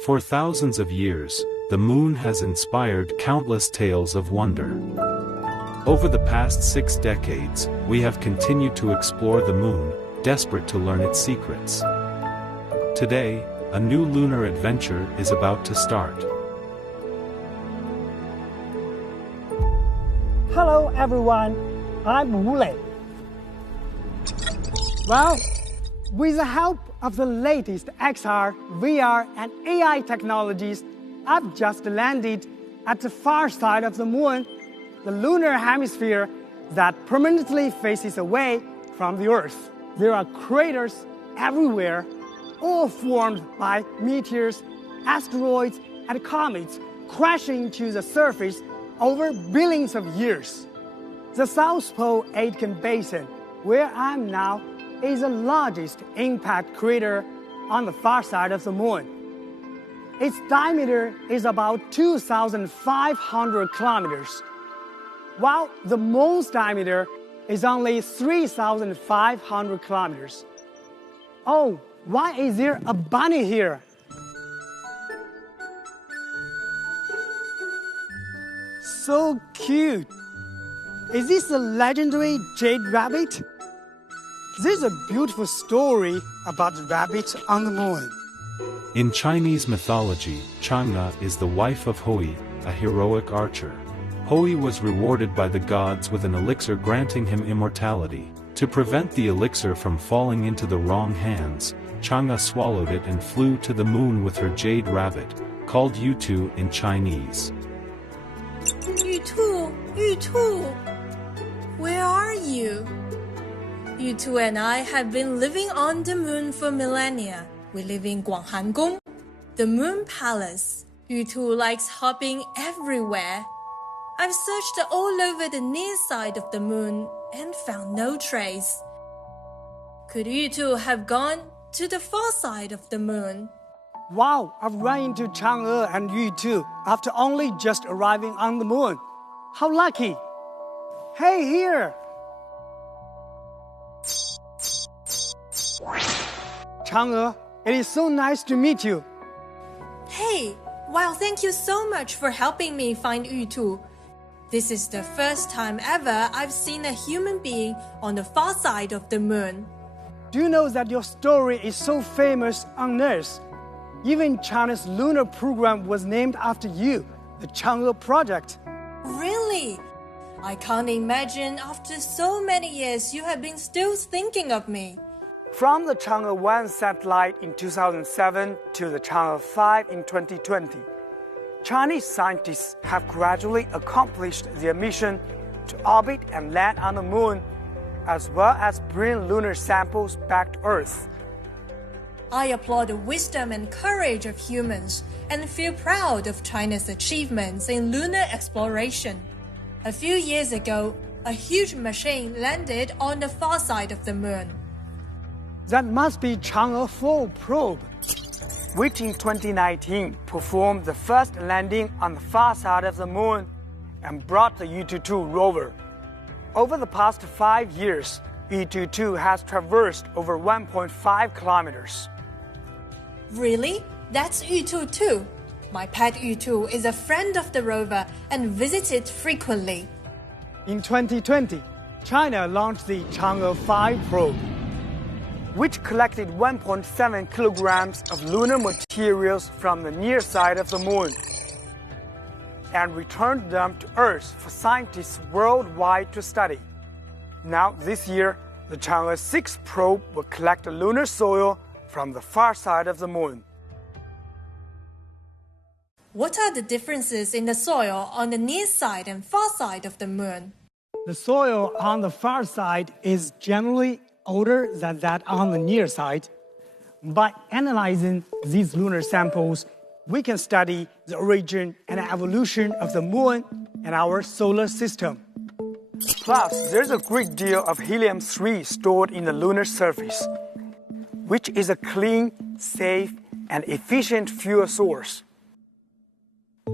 For thousands of years, the moon has inspired countless tales of wonder. Over the past 6 decades, we have continued to explore the moon, desperate to learn its secrets. Today, a new lunar adventure is about to start. Hello everyone, I'm Wu Lei. Well, with the help of the latest XR, VR, and AI technologies, I've just landed at the far side of the moon, the lunar hemisphere that permanently faces away from the Earth. There are craters everywhere, all formed by meteors, asteroids, and comets crashing to the surface over billions of years. The South Pole Aitken Basin, where I'm now, is the largest impact crater on the far side of the moon. Its diameter is about 2,500 kilometers, while the moon's diameter is only 3,500 kilometers. Oh, why is there a bunny here? So cute! Is this the legendary jade rabbit? There's a beautiful story about the rabbit on the moon. In Chinese mythology, Chang is the wife of Hui, a heroic archer. Hui was rewarded by the gods with an elixir granting him immortality. To prevent the elixir from falling into the wrong hands, Chang swallowed it and flew to the moon with her jade rabbit, called Yutu in Chinese. Yutu, where are you? Yutu and I have been living on the moon for millennia. We live in Guanghan, the moon palace. Yutu likes hopping everywhere. I've searched all over the near side of the moon and found no trace. Could Yutu have gone to the far side of the moon? Wow, I've run into Chang and Yutu after only just arriving on the moon. How lucky! Hey, here! Chang, it is so nice to meet you. Hey, wow, thank you so much for helping me find Yutu. This is the first time ever I've seen a human being on the far side of the moon. Do you know that your story is so famous on Earth? Even China's lunar program was named after you, the Chang'e Project. Really? I can't imagine after so many years you have been still thinking of me. From the Chang'e 1 satellite in 2007 to the Chang'e 5 in 2020, Chinese scientists have gradually accomplished their mission to orbit and land on the moon, as well as bring lunar samples back to Earth. I applaud the wisdom and courage of humans and feel proud of China's achievements in lunar exploration. A few years ago, a huge machine landed on the far side of the moon. That must be Chang'e 4 probe, which in 2019 performed the first landing on the far side of the moon and brought the Yutu-2 rover. Over the past 5 years, Yutu-2 has traversed over 1.5 kilometers. Really? That's Yutu too. My pet Yutu is a friend of the rover and visits it frequently. In 2020, China launched the Chang'e 5 probe, which collected 1.7 kilograms of lunar materials from the near side of the moon and returned them to Earth for scientists worldwide to study. Now, this year, the Chang'e 6 probe will collect lunar soil from the far side of the moon. What are the differences in the soil on the near side and far side of the moon? The soil on the far side is generally older than that on the near side. By analyzing these lunar samples, we can study the origin and evolution of the moon and our solar system. Plus, there's a great deal of helium-3 stored in the lunar surface, which is a clean, safe, and efficient fuel source.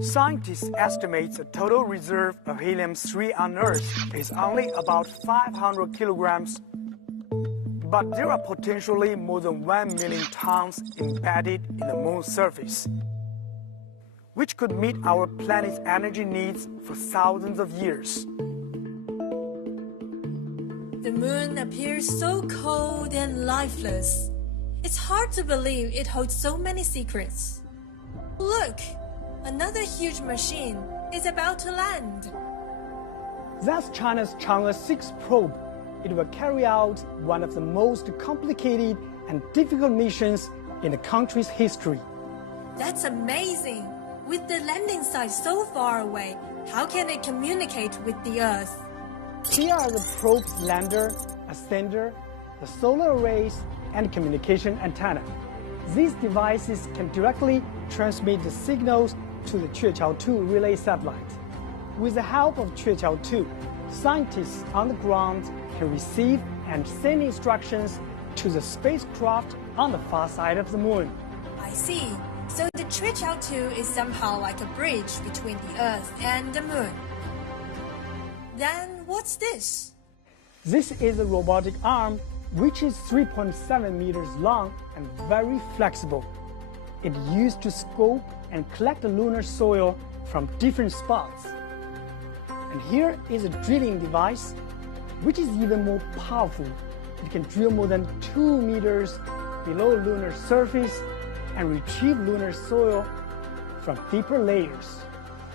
Scientists estimate the total reserve of helium-3 on Earth is only about 500 kilograms. but there are potentially more than 1 million tons embedded in the moon's surface, which could meet our planet's energy needs for thousands of years. The moon appears so cold and lifeless. It's hard to believe it holds so many secrets. Look! Another huge machine is about to land. That's China's Chang'e 6 probe. It will carry out one of the most complicated and difficult missions in the country's history. That's amazing! With the landing site so far away, how can it communicate with the Earth? Here are the probe's lander, ascender, the solar arrays, and communication antenna. These devices can directly transmit the signals to the Queqiao-2 relay satellite. With the help of Queqiao-2, scientists on the ground can receive and send instructions to the spacecraft on the far side of the moon. I see. So the Queqiao-2 is somehow like a bridge between the Earth and the moon. Then what's this? This is a robotic arm which is 3.7 meters long and very flexible. It used to scope and collect the lunar soil from different spots. And here is a drilling device, which is even more powerful. It can drill more than 2 meters below lunar surface and retrieve lunar soil from deeper layers.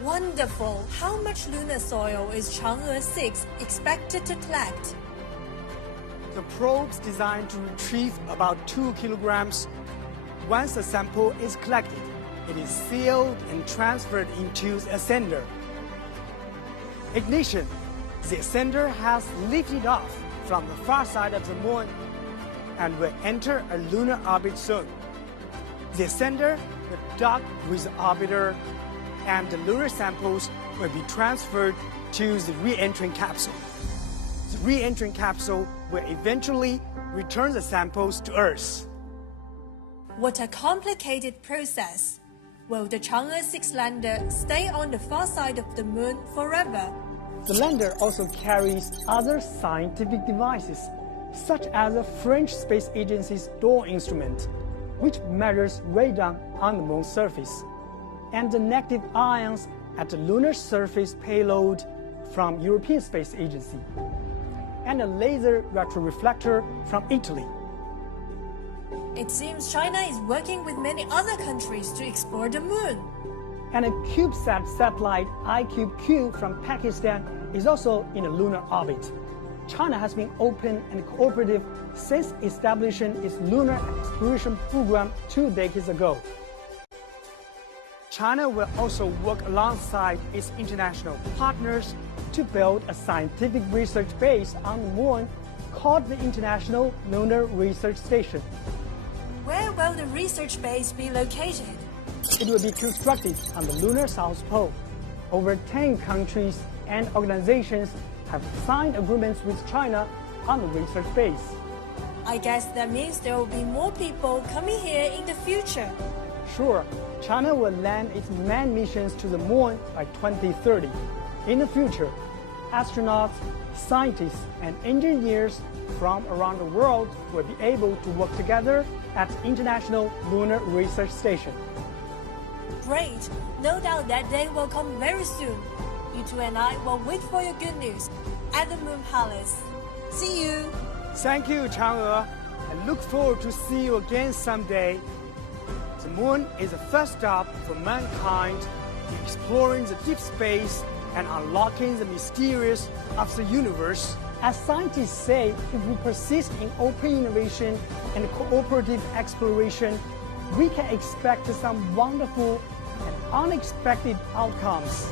Wonderful! How much lunar soil is Chang'e 6 expected to collect? The probe's designed to retrieve about 2 kilograms. Once a sample is collected, it is sealed and transferred into the ascender. Ignition. The ascender has lifted off from the far side of the moon and will enter a lunar orbit soon. The ascender will dock with the orbiter, and the lunar samples will be transferred to the re-entering capsule. The re-entering capsule will eventually return the samples to Earth. What a complicated process! Will the Chang'e 6 lander stay on the far side of the moon forever? The lander also carries other scientific devices, such as the French Space Agency's DOR instrument, which measures radon on the moon's surface, and the negative ions at the lunar surface payload from European Space Agency, and a laser retroreflector from Italy. It seems China is working with many other countries to explore the moon. And a CubeSat satellite iCube-Q from Pakistan is also in a lunar orbit. China has been open and cooperative since establishing its lunar exploration program 2 decades ago. China will also work alongside its international partners to build a scientific research base on the moon called the International Lunar Research Station. Where will the research base be located? It will be constructed on the lunar South Pole. Over 10 countries and organizations have signed agreements with China on the research base. I guess that means there will be more people coming here in the future. Sure, China will land its manned missions to the moon by 2030. In the future, astronauts, scientists, and engineers from around the world will be able to work together at the International Lunar Research Station. Great! No doubt that day will come very soon. You two and I will wait for your good news at the Moon Palace. See you! Thank you, Chang'e. I look forward to see you again someday. The moon is the first stop for mankind in exploring the deep space and unlocking the mysterious of the universe. As scientists say, if we persist in open innovation and cooperative exploration, we can expect some wonderful and unexpected outcomes.